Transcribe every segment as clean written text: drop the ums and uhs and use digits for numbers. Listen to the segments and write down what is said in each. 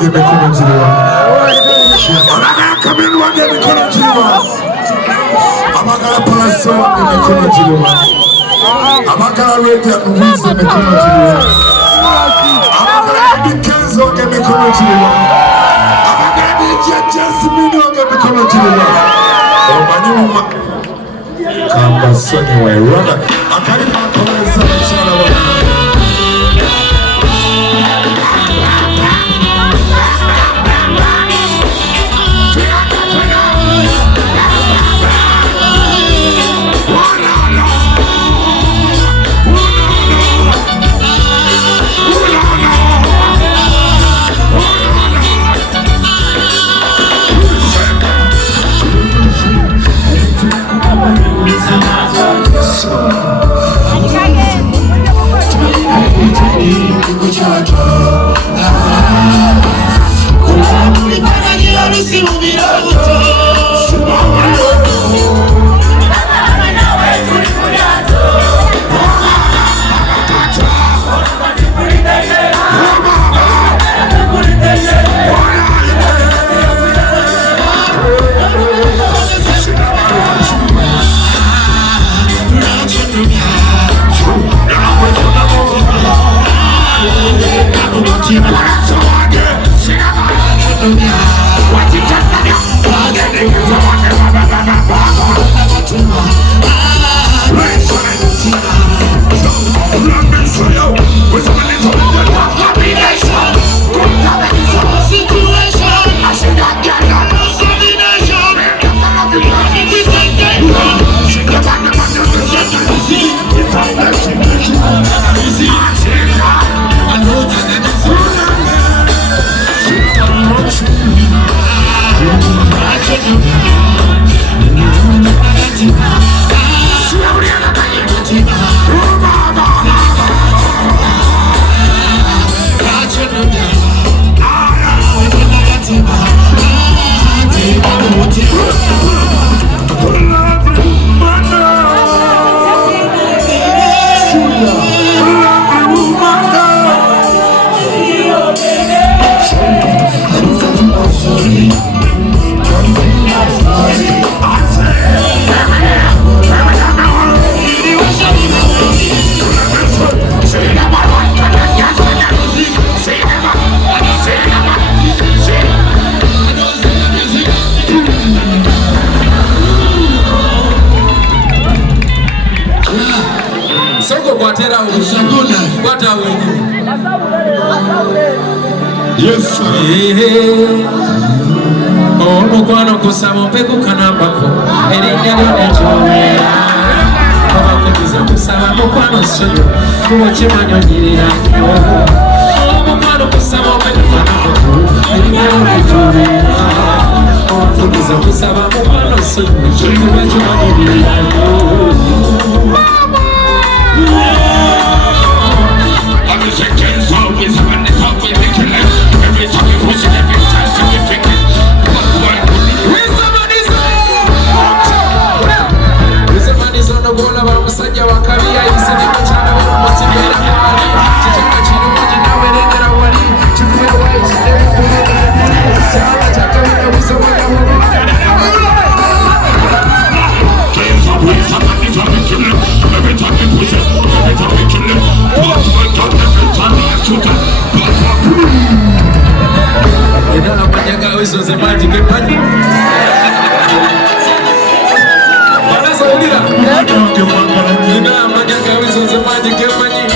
wange mikono jiriwa. Abagala kamenu wange mikono jiriwa. Abagala palaso wange mikono jiriwa. Abagala Weasel mikono jiriwa. Abagala Eddy Kenzo wange mikono jiriwa. Abagala Jasmine wange mikono jiriwa. Omanyi muma kamba sonyi wa Rwanda akali makoleza mchana wana. Yes, sir. Oh, Mukwano kusamo peku kanambako. Erinnya ly'onejjooleera. Abakubiza kusaba mukwano ssoyo. Kuwakimanya onyirira nnyo. Oh, Mukwano kusamo peku kanambako. Erinnya ly'onejjooleera. Abakubiza kusaba mukwano ssoyo. Kuwakimanya onyirira nnyo. Weasel the magic money. Weasel the magic money.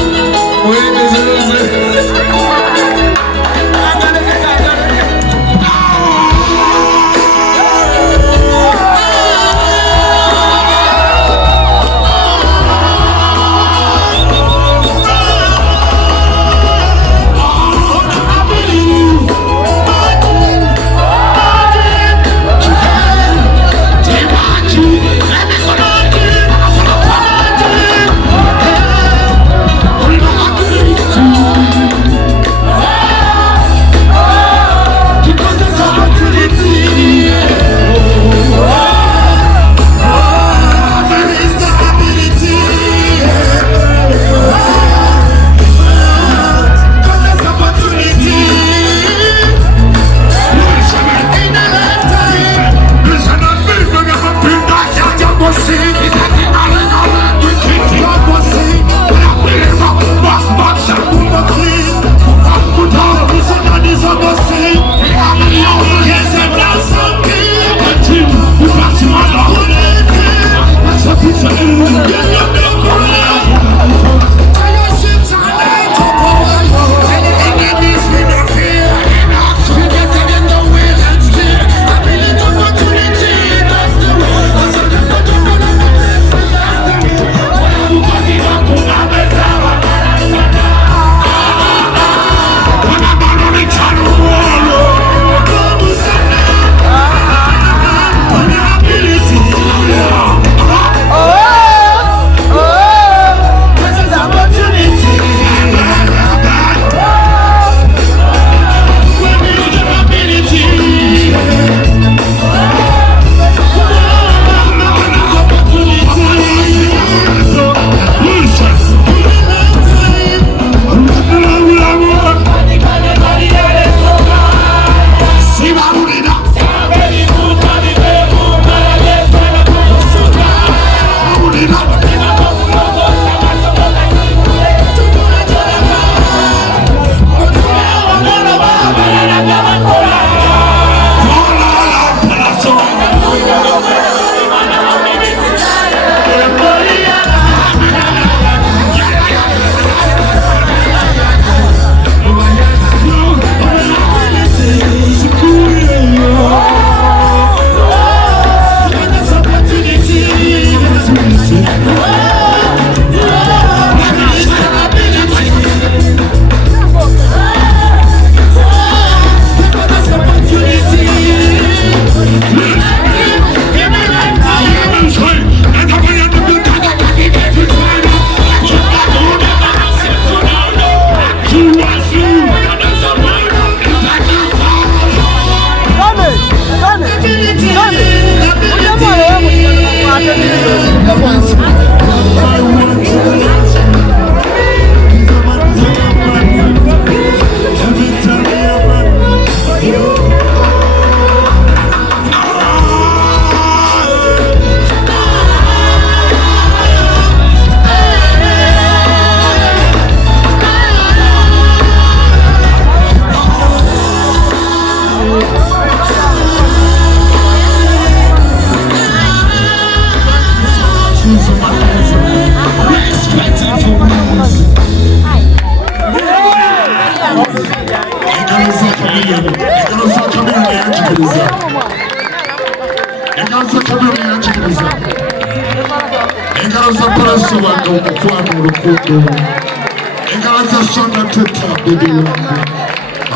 I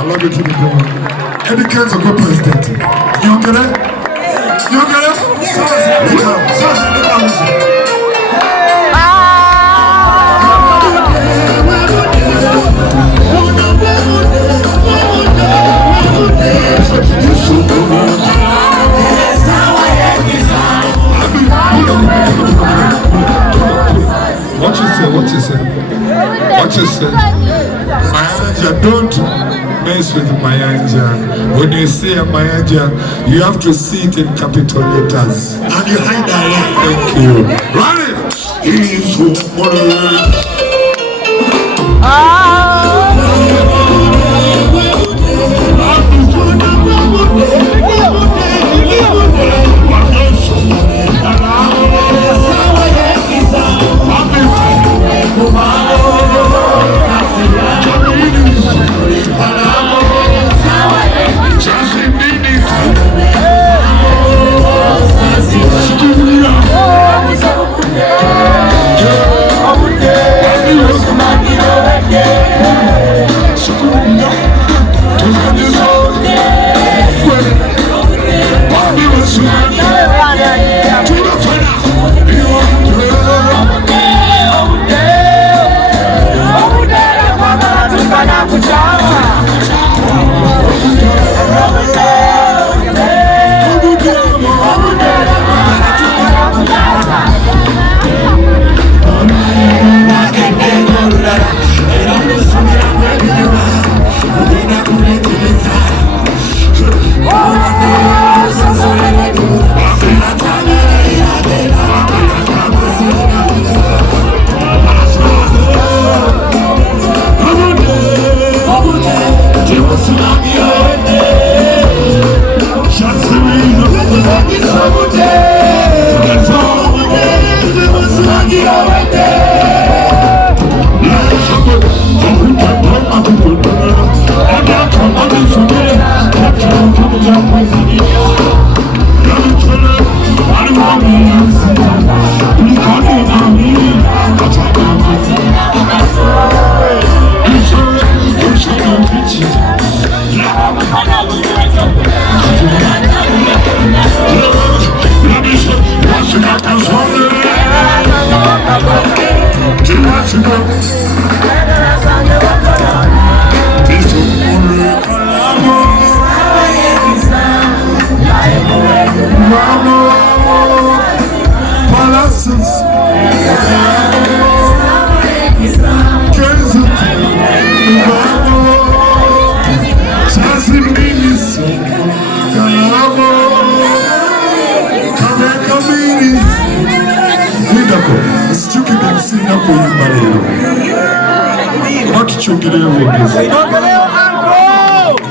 love you to the bone. Eddy Kenzo go president. You get it? You get it? What you say? What you say? What you say? Mayanja, don't mess with Mayanja. When you say Mayanja, you have to see it in capital letters. And you hide that. Thank you. Run it! He's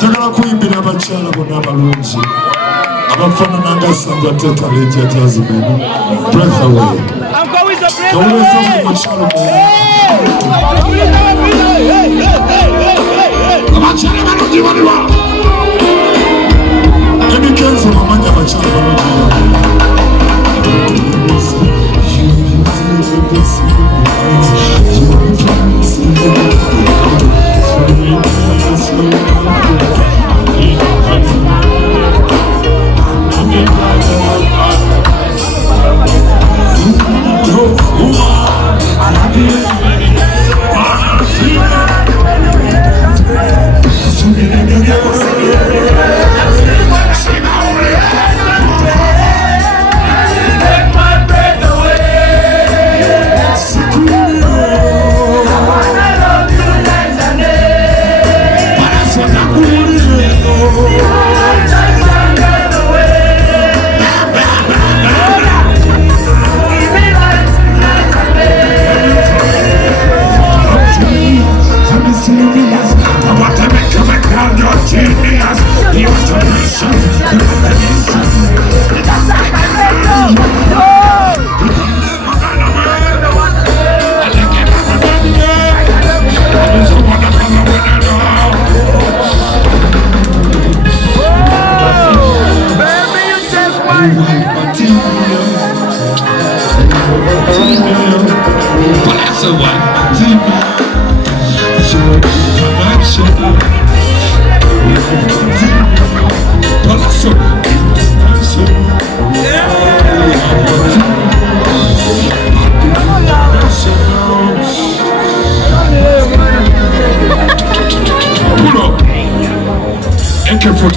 Jagala kuyimbira abakyala bonna abalungi abafaanana Sandra Teta Lady Jasmine breath away kawuleza mukyalo abakyala balungi baliwa Eddy Kenzo bamanya abakyala balungi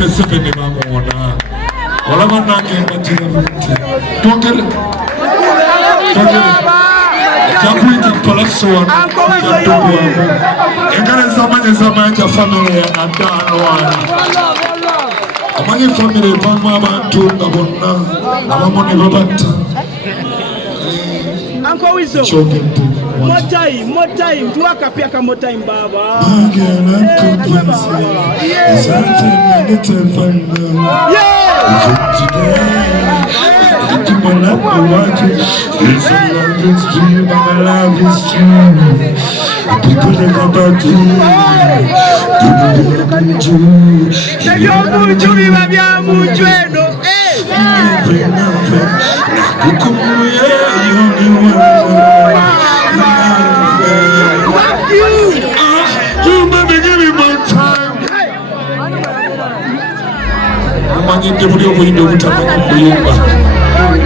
What is happening, Mamona? All of them are getting Jakuita Palazzo and Zamanja family and Among family, Mama, Tuna, Amamoni Robert. Uncle Weasel. More time. Tuwaka pia kama more time baba.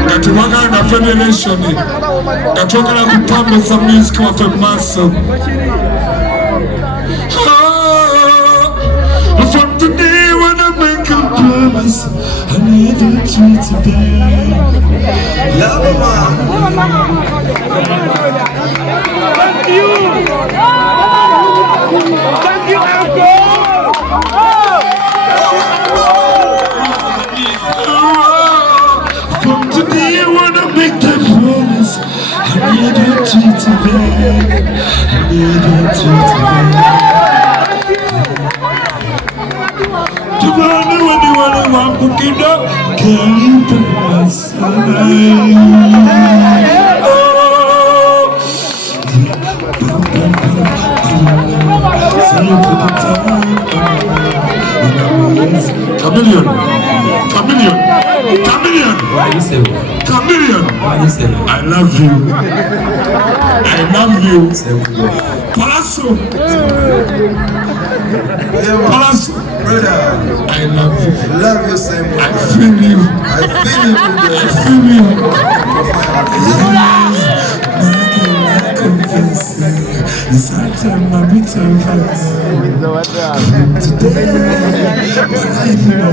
Katumagana Federation, Katwagana Kutambo some music of a massive. From today when I make a promise, I need you to today. Thank you, Uncle. Make that promise. I need you to today. I need you to today. Tomorrow when you want to walk, cooking up, can you put my side? Chameleon. Why you say what? Chameleon. Why you say what? I love you. Palazzo. Brother. I love you. Love you, same way. I feel you. It's hard to my bitter face. Today, my life in a